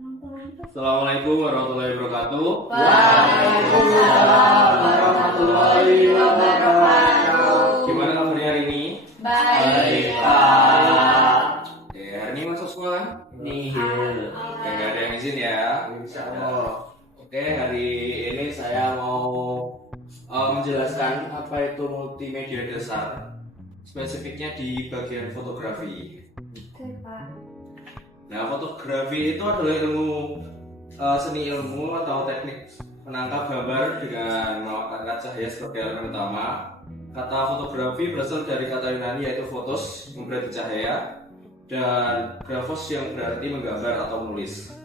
Assalamualaikum warahmatullahi wabarakatuh. Waalaikumsalam warahmatullahi wabarakatuh. Gimana kabarnya hari ini? Baik, Pak. Oke, hari ini masuk sekolah? Nihil. Oke, nggak ada yang izin ya? Insya Allah. Oke, hari ini saya mau menjelaskan apa itu multimedia dasar. Spesifiknya di bagian fotografi. Oke, Pak. Nah, fotografi itu adalah seni ilmu atau teknik menangkap gambar dengan menggunakan cahaya sebagai elemen utama. Kata fotografi berasal dari kata Yunani yaitu photos yang berarti cahaya dan graphos yang berarti menggambar atau menulis.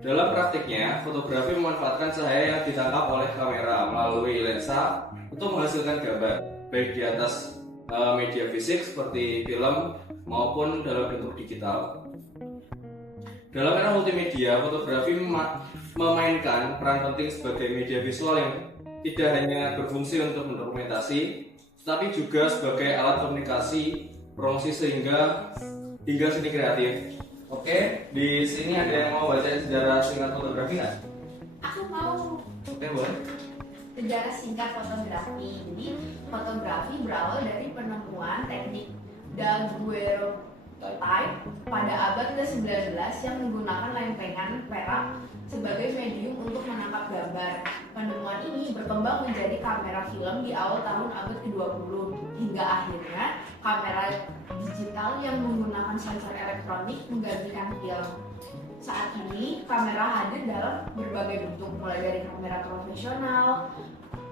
Dalam praktiknya, fotografi memanfaatkan cahaya yang ditangkap oleh kamera melalui lensa untuk menghasilkan gambar, baik di atas media fisik seperti film maupun dalam bentuk digital. Dalam era multimedia, fotografi memainkan peran penting sebagai media visual yang tidak hanya berfungsi untuk mendokumentasi, tetapi juga sebagai alat komunikasi, promosi hingga seni kreatif. Oke, di sini ada yang mau baca sejarah singkat fotografi nggak? Aku mau Oke, boleh. sejarah singkat fotografi. Jadi, fotografi berawal dari penemuan teknik daguerreotype pada abad ke-19 yang menggunakan lempengan perak sebagai medium untuk menangkap gambar. Penemuan ini berkembang menjadi kamera film di awal tahun abad ke-20 hingga akhirnya kamera digital yang menggunakan sensor elektronik menggantikan film. Saat ini kamera hadir dalam berbagai bentuk, mulai dari kamera profesional,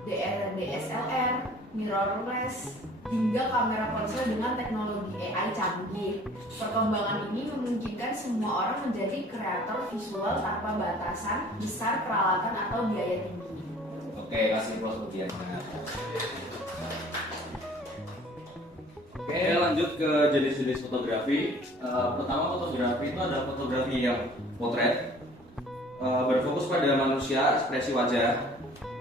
DSLR, mirrorless, hingga kamera ponsel dengan teknologi AI canggih. Perkembangan ini memungkinkan semua orang menjadi kreator visual tanpa batasan besar peralatan atau biaya tinggi. Oke, kasih plus ujian. Oke, lanjut ke jenis-jenis fotografi. Pertama, fotografi itu ada fotografi yang potret, berfokus pada manusia, ekspresi wajah,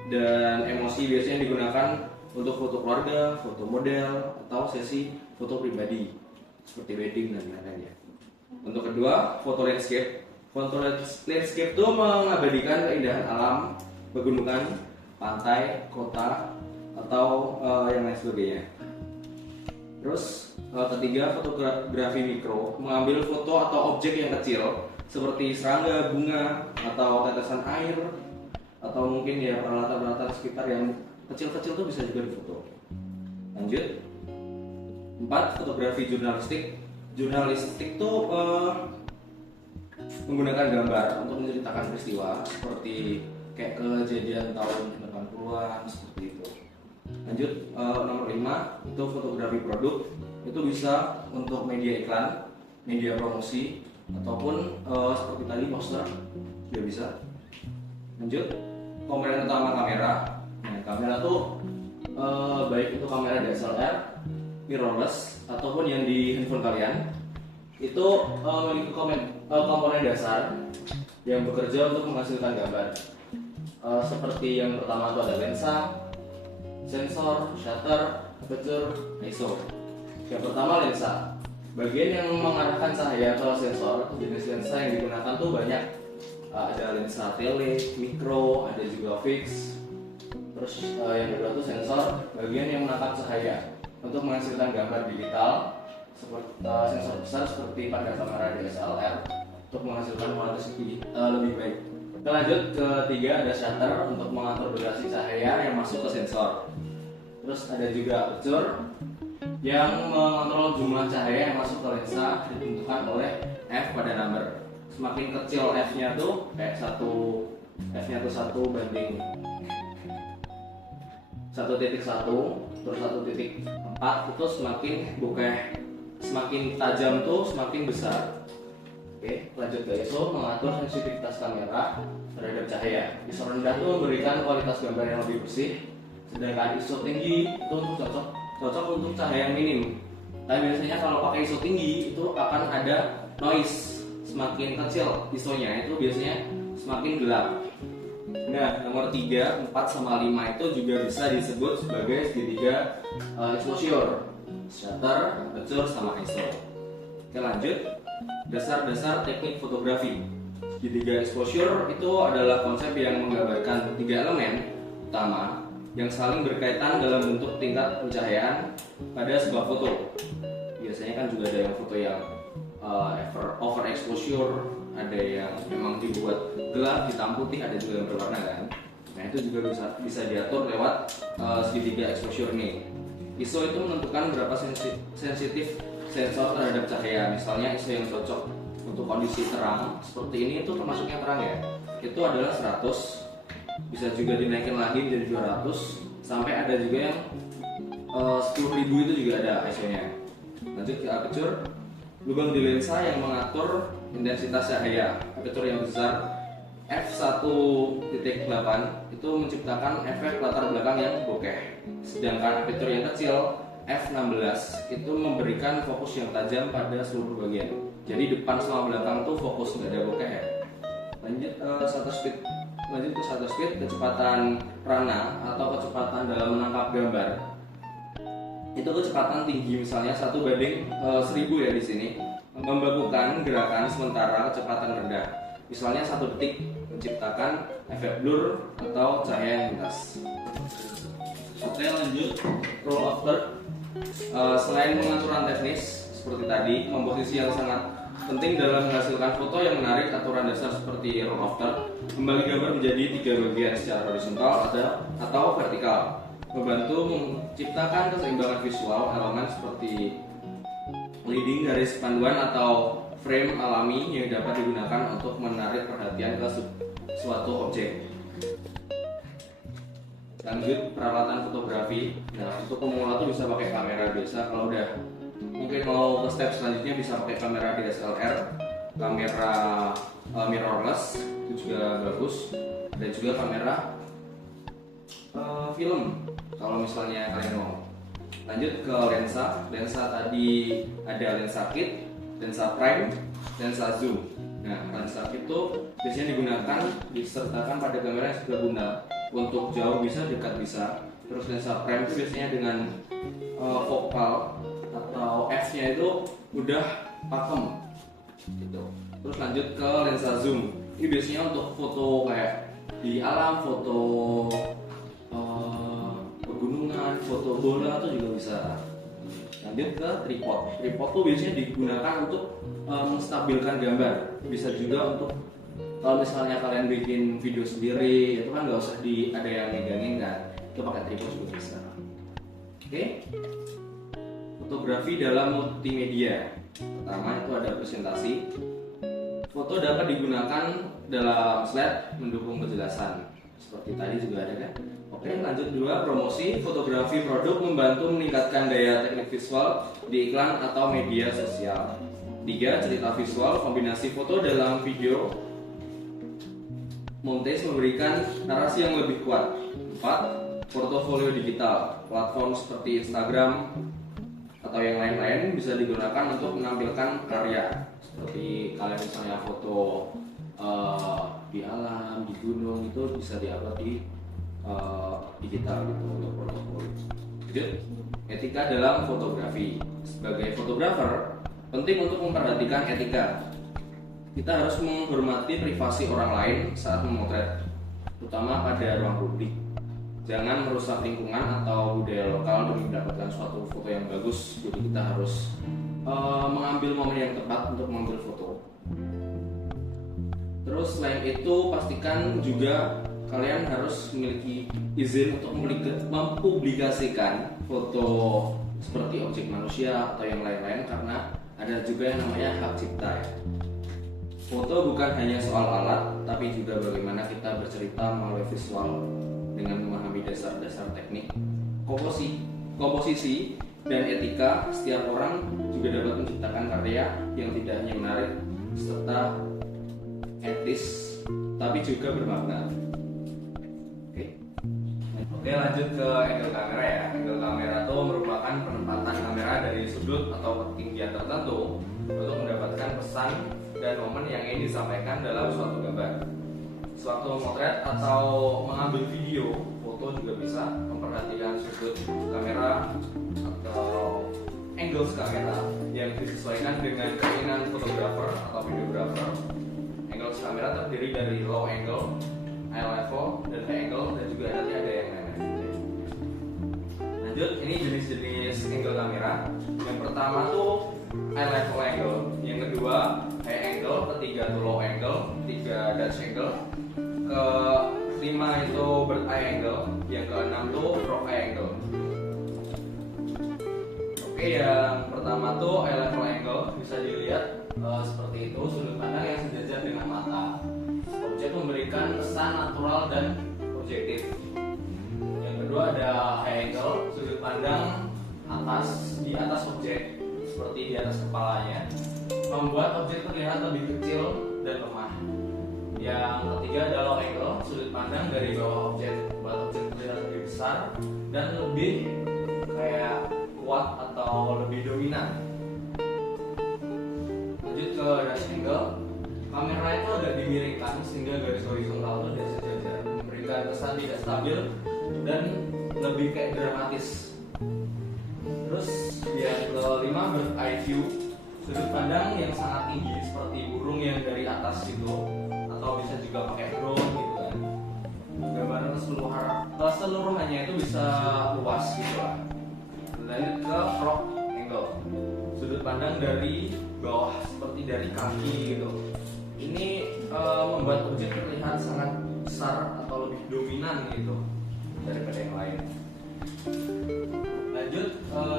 dan emosi. Biasanya digunakan untuk foto keluarga, foto model, atau sesi foto pribadi seperti wedding dan lain-lainnya. Untuk kedua, foto landscape. Foto landscape itu mengabadikan keindahan alam, pegunungan, pantai, kota, atau yang lain sebagainya. Terus ketiga, fotografi mikro, mengambil foto atau objek yang kecil seperti serangga, bunga, atau tetesan air, atau mungkin ya peralatan-peralatan sekitar yang kecil-kecil tuh bisa juga difoto. Lanjut. 4. Fotografi jurnalistik. Jurnalistik tuh menggunakan gambar untuk menceritakan peristiwa seperti kayak kejadian tahun 80-an seperti itu. Lanjut, nomor 5 itu fotografi produk. Itu bisa untuk media iklan, media promosi, ataupun seperti tadi poster juga bisa. Lanjut, komponen utama kamera. Nah, kamera tuh baik itu kamera DSLR, mirrorless, ataupun yang di handphone kalian itu memiliki komponen dasar yang bekerja untuk menghasilkan gambar. Seperti yang pertama itu ada lensa, sensor, shutter, aperture, ISO. Yang pertama lensa. Bagian yang mengarahkan cahaya ke sensor, jenis lensa yang digunakan tuh banyak. Ada lensa tele, mikro, ada juga fix. Terus yang kedua tuh sensor, bagian yang menangkap cahaya untuk menghasilkan gambar digital seperti sensor besar seperti pada kamera DSLR untuk menghasilkan kualitas lebih baik. Kita lanjut ke tiga, ada shutter untuk mengatur durasi cahaya yang masuk ke sensor. Terus ada juga aperture yang mengontrol jumlah cahaya yang masuk ke lensa, ditentukan oleh f pada number. Semakin kecil f-nya tuh kayak f-nya tuh 1 banding 1.1 terus 1.4 itu semakin bokeh, semakin tajam tuh semakin besar. Oke, lanjut ke ISO, mengatur sensitivitas kamera terhadap cahaya. ISO rendah tuh memberikan kualitas gambar yang lebih bersih, sedangkan ISO tinggi itu untuk cocok untuk cahaya yang minim. Tapi biasanya kalau pakai ISO tinggi itu akan ada noise. Semakin kecil ISO-nya itu biasanya semakin gelap. Nah, nomor 3, 4, sama 5 itu juga bisa disebut sebagai segitiga exposure, shutter, aperture, sama ISO. Oke, lanjut. Dasar-dasar teknik fotografi. Segitiga exposure itu adalah konsep yang menggambarkan 3 elemen utama yang saling berkaitan dalam bentuk tingkat pencahayaan pada sebuah foto. Biasanya kan juga ada yang foto yang overexposure, ada yang memang dibuat gelap, hitam putih, ada juga yang berwarna kan. Nah itu juga bisa diatur lewat segitiga exposure ini. ISO itu menentukan berapa sensitif sensor terhadap cahaya. Misalnya ISO yang cocok untuk kondisi terang seperti ini itu termasuknya terang ya, itu adalah 100, bisa juga dinaikin lagi menjadi 200, sampai ada juga yang 10.000 itu juga ada ISO-nya. Lanjut ke aperture, lubang di lensa yang mengatur intensitas cahaya. Aperture yang besar f1.8 itu menciptakan efek latar belakang yang bokeh, sedangkan aperture yang kecil f16 itu memberikan fokus yang tajam pada seluruh bagian. Jadi depan sama belakang tuh fokus, nggak ada bokeh ya. Lanjut ke shutter speed, kecepatan rana atau kecepatan dalam menangkap gambar. Itu kecepatan tinggi, misalnya 1/1000 ya di sini, membakukan gerakan sementara kecepatan rendah. Misalnya 1 detik menciptakan efek blur atau cahaya yang lintas. Oke, lanjut roll of third. Selain pengaturan teknis seperti tadi, komposisi yang sangat penting dalam menghasilkan foto yang menarik. Aturan dasar seperti roll of third, membagi gambar menjadi 3 bagian secara horizontal atau vertikal, membantu menciptakan keseimbangan visual. Elemen seperti leading, garis panduan, atau frame alami yang dapat digunakan untuk menarik perhatian ke suatu objek. Lanjut peralatan fotografi. Nah, untuk pemula tuh bisa pakai kamera biasa. Kalau udah mungkin mau ke step selanjutnya bisa pakai kamera DSLR, kamera mirrorless itu juga bagus, dan juga kamera film kalau misalnya kalian mau. Lanjut ke lensa. Lensa tadi ada lensa kit, lensa prime, lensa zoom. Nah, lensa kit itu biasanya digunakan disertakan pada kamera yang serbaguna. Untuk jauh bisa, dekat bisa. Terus lensa prime itu biasanya dengan focal atau f-nya itu udah pakem gitu. Terus lanjut ke lensa zoom. Ini biasanya untuk foto kayak di alam, foto pegunungan, foto bola itu juga bisa. Lanjut ke tripod. Tripod tuh biasanya digunakan untuk menstabilkan gambar. Bisa juga untuk kalau misalnya kalian bikin video sendiri, itu kan nggak usah ada yang megangin kan, itu pakai tripod juga bisa. Oke. Fotografi dalam multimedia. Pertama itu ada presentasi. Foto dapat digunakan dalam slide mendukung kejelasan. Seperti tadi juga ada kan. Oke, lanjut 2, promosi. Fotografi produk membantu meningkatkan daya teknik visual di iklan atau media sosial. 3, cerita visual, kombinasi foto dalam video. Montage memberikan narasi yang lebih kuat. 4, portofolio digital. Platform seperti Instagram atau yang lain-lain bisa digunakan untuk menampilkan karya. Seperti kalian misalnya foto di alam, di gunung, itu bisa diupload di digital gitu untuk portofolio. Lanjut, etika dalam fotografi. Sebagai fotografer, penting untuk memperhatikan etika. Kita harus menghormati privasi orang lain saat memotret, terutama pada ruang publik. Jangan merusak lingkungan atau budaya lokal demi mendapatkan suatu foto yang bagus. Jadi kita harus mengambil momen yang tepat untuk mengambil foto. Terus selain itu pastikan juga kalian harus memiliki izin untuk mempublikasikan foto seperti objek manusia atau yang lain-lain, karena ada juga yang namanya hak cipta ya. Foto bukan hanya soal alat, tapi juga bagaimana kita bercerita melalui visual dengan memahami dasar-dasar teknik, komposisi, dan etika. Setiap orang juga dapat menciptakan karya yang tidak hanya menarik, serta etis, tapi juga bermakna. Oke, lanjut ke angle kamera ya. Angle kamera itu merupakan penempatan kamera dari sudut atau ketinggian tertentu untuk mendapatkan pesan dan momen yang ingin disampaikan dalam suatu gambar. Suatu memotret atau mengambil video, foto juga bisa memperhatikan sudut kamera atau angles kamera yang disesuaikan dengan keinginan fotografer atau videografer. Angle kamera terdiri dari low angle, eye level, dan high angle, dan juga nanti ada yang lain-lain. Lanjut, ini jenis-jenis angle kamera. Yang pertama tuh eye level angle, yang kedua high angle, ketiga tuh low angle, ketiga Dutch angle, kelima itu bird eye angle, yang keenam tuh frog eye angle. Oke, yang pertama tuh eye level angle, bisa dilihat seperti itu, sudut pandang yang sejajar dengan mata. Objek memberikan kesan natural dan objektif. Yang kedua ada high angle, sudut pandang di atas objek, seperti di atas kepalanya, membuat objek terlihat lebih kecil dan lemah. Yang ketiga ada low angle, sudut pandang dari bawah objek, membuat objek terlihat lebih besar dan lebih kayak kuat atau lebih dominan. Lanjut ke Dutch angle, kamera itu agak dimiringkan sehingga garis horizontal itu tidak sejajar, memberikan kesan tidak stabil dan lebih kayak dramatis. Terus yang kelima bird eye view, sudut pandang yang sangat tinggi seperti burung yang dari atas gitu, atau bisa juga pakai drone gitu kan. Gambaran keseluruhannya itu bisa luas gitu lah. Lanjut ke frog angle, sudut pandang dari bawah seperti dari kaki gitu. Ini membuat objek terlihat sangat besar atau lebih dominan gitu daripada yang lain. Lanjut,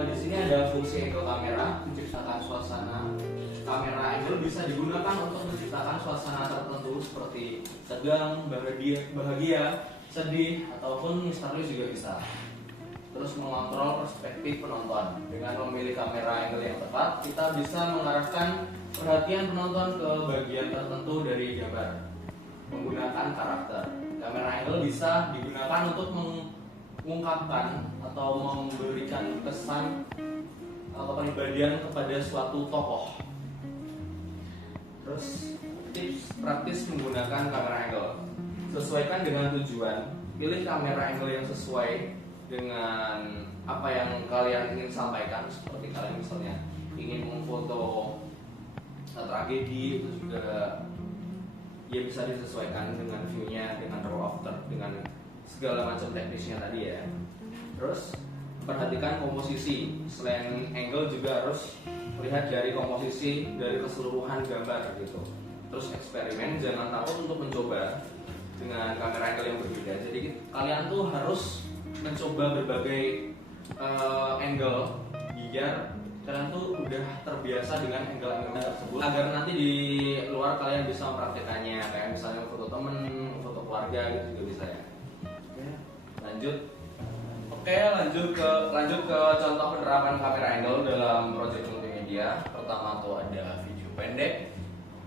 di sini ada fungsi angle kamera, menciptakan suasana. Kamera angle bisa digunakan untuk menciptakan suasana tertentu seperti tegang, bahagia, sedih, ataupun misterius juga bisa. Terus mengontrol perspektif penonton. Dengan memilih kamera angle yang tepat, kita bisa mengarahkan perhatian penonton ke bagian tertentu dari gambar menggunakan karakter. Kamera angle bisa digunakan untuk mengungkapkan atau memberikan kesan atau kepribadian kepada suatu tokoh. Terus tips praktis menggunakan kamera angle. Sesuaikan dengan tujuan. Pilih kamera angle yang sesuai dengan apa yang kalian ingin sampaikan. Seperti kalian misalnya ingin memfoto tragedi, itu juga ya bisa disesuaikan dengan view-nya, dengan raw after, dengan segala macam teknisnya tadi ya. Terus perhatikan komposisi. Selain angle juga harus melihat dari komposisi dari keseluruhan gambar gitu. Terus eksperimen, jangan takut untuk mencoba dengan kamera angle yang berbeda. Jadi kalian tuh harus mencoba berbagai angle biar kalian tuh udah terbiasa dengan angle-angle tersebut, agar nanti di luar kalian bisa mempraktekannya, kayak misalnya foto temen, foto keluarga gitu juga bisa ya. Lanjut ke contoh penerapan kamera angle dalam proyek multimedia. Pertama tuh ada video pendek,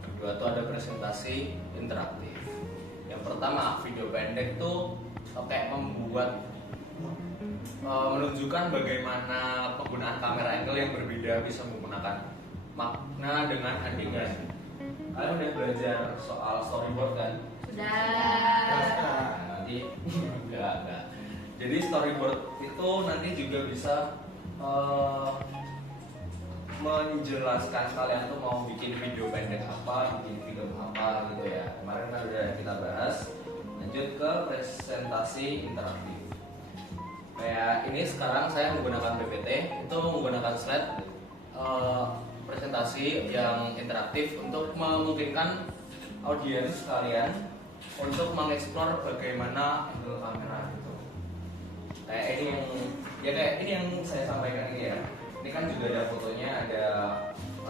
kedua tuh ada presentasi interaktif. Yang pertama video pendek tuh kayak menunjukkan bagaimana penggunaan kamera angle yang berbeda bisa menggunakan makna dengan adegan. Kalian udah belajar soal storyboard kan? Sudah. Nanti enggak. Jadi storyboard itu nanti juga bisa menjelaskan kalian tuh mau bikin video pendek apa, bikin film apa gitu ya. Kemarin kan udah kita bahas. Lanjut ke presentasi interaktif. Kayak ini sekarang saya menggunakan PPT, itu menggunakan slide presentasi yang interaktif untuk memungkinkan audiens kalian untuk mengeksplor bagaimana angle kamera gitu. Kayak ini yang saya sampaikan ini ya. Ini kan juga ada fotonya, ada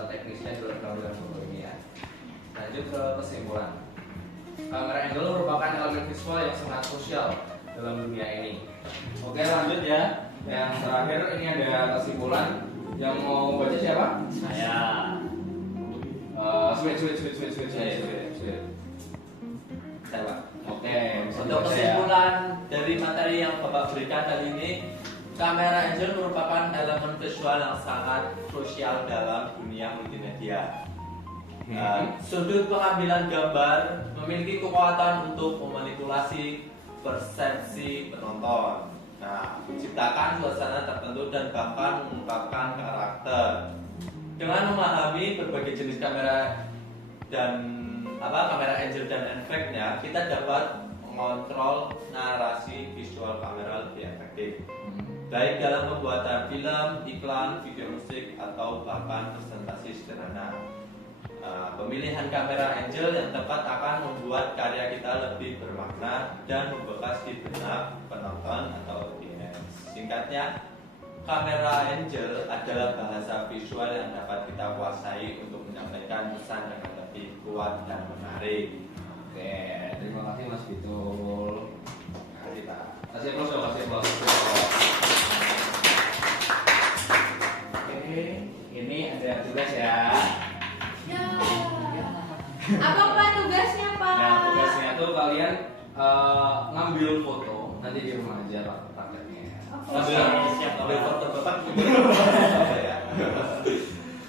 teknisnya juga dengan foto ini ya. Lanjut ke kesimpulan. Kamera angle merupakan elemen visual yang sangat krusial dalam dunia ini. Oke, lanjut ya. Yang terakhir ini ada kesimpulan. Yang mau baca siapa? Saya. Switch. Saya Pak. Oke. Untuk kesimpulan dari materi yang Bapak berikan kali ini, kamera angle merupakan elemen visual yang sangat krusial dalam dunia multimedia. Sudut pengambilan gambar memiliki kekuatan untuk memanipulasi persepsi penonton. Nah, menciptakan suasana tertentu dan bahkan mengungkapkan karakter. Dengan memahami berbagai jenis kamera dan kamera angel dan efeknya, kita dapat mengontrol narasi visual kamera lebih efektif, baik dalam pembuatan film, iklan, video musik, atau bahkan presentasi sederhana. Pemilihan kamera angel yang tepat akan membuat karya kita lebih bermakna dan membekas di benak penonton atau audiens. Singkatnya, kamera angel adalah bahasa visual yang dapat kita kuasai untuk menyampaikan pesan dengan lebih kuat dan menarik. Oke, terima kasih Mas Bitul. Nah, kita kasih plus dong, kasih plus. Oke, ini ada tugas ya. Ya. Apa Pak tugasnya Pak? Nah, tugasnya tuh kalian ngambil foto nanti di rumah aja Pak prakteknya. Oke. Ngambil foto bapak ya.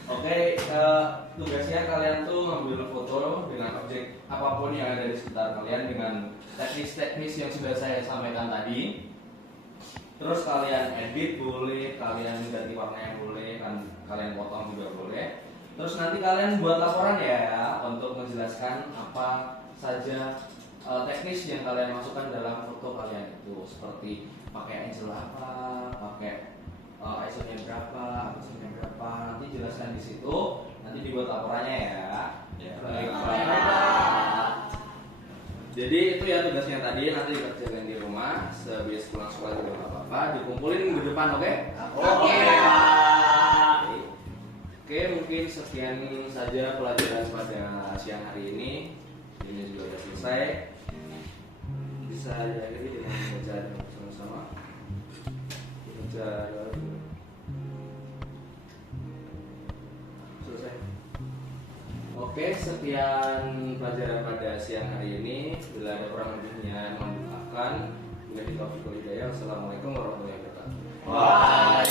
Oke, tugasnya kalian tuh ngambil foto dengan objek apapun yang ada di sekitar kalian dengan teknis-teknis yang sudah saya sampaikan tadi. Terus kalian edit boleh, kalian ganti warnanya boleh, kan kalian potong juga boleh. Terus nanti kalian buat laporan ya untuk menjelaskan apa saja teknis yang kalian masukkan dalam foto kalian itu, seperti pakai angel apa, pakai ISO-nya berapa, ISO-nya berapa, nanti jelaskan di situ, nanti dibuat laporannya ya. Ya. Jadi itu ya tugasnya tadi, nanti dikerjakan di rumah, sebelum pulang sekolah juga nggak apa-apa, dikumpulin minggu depan, oke? Oke. Oke, mungkin sekian saja pelajaran pada siang hari ini. Ini juga sudah selesai. Bisa diakhiri dengan membaca sama-sama. Baca selesai. Oke, sekian pelajaran pada siang hari ini. Bila ada kurang lebihnya mohon dimaafkan. Bila kita Hidayah. Wassalamualaikum warahmatullahi wabarakatuh. Wah.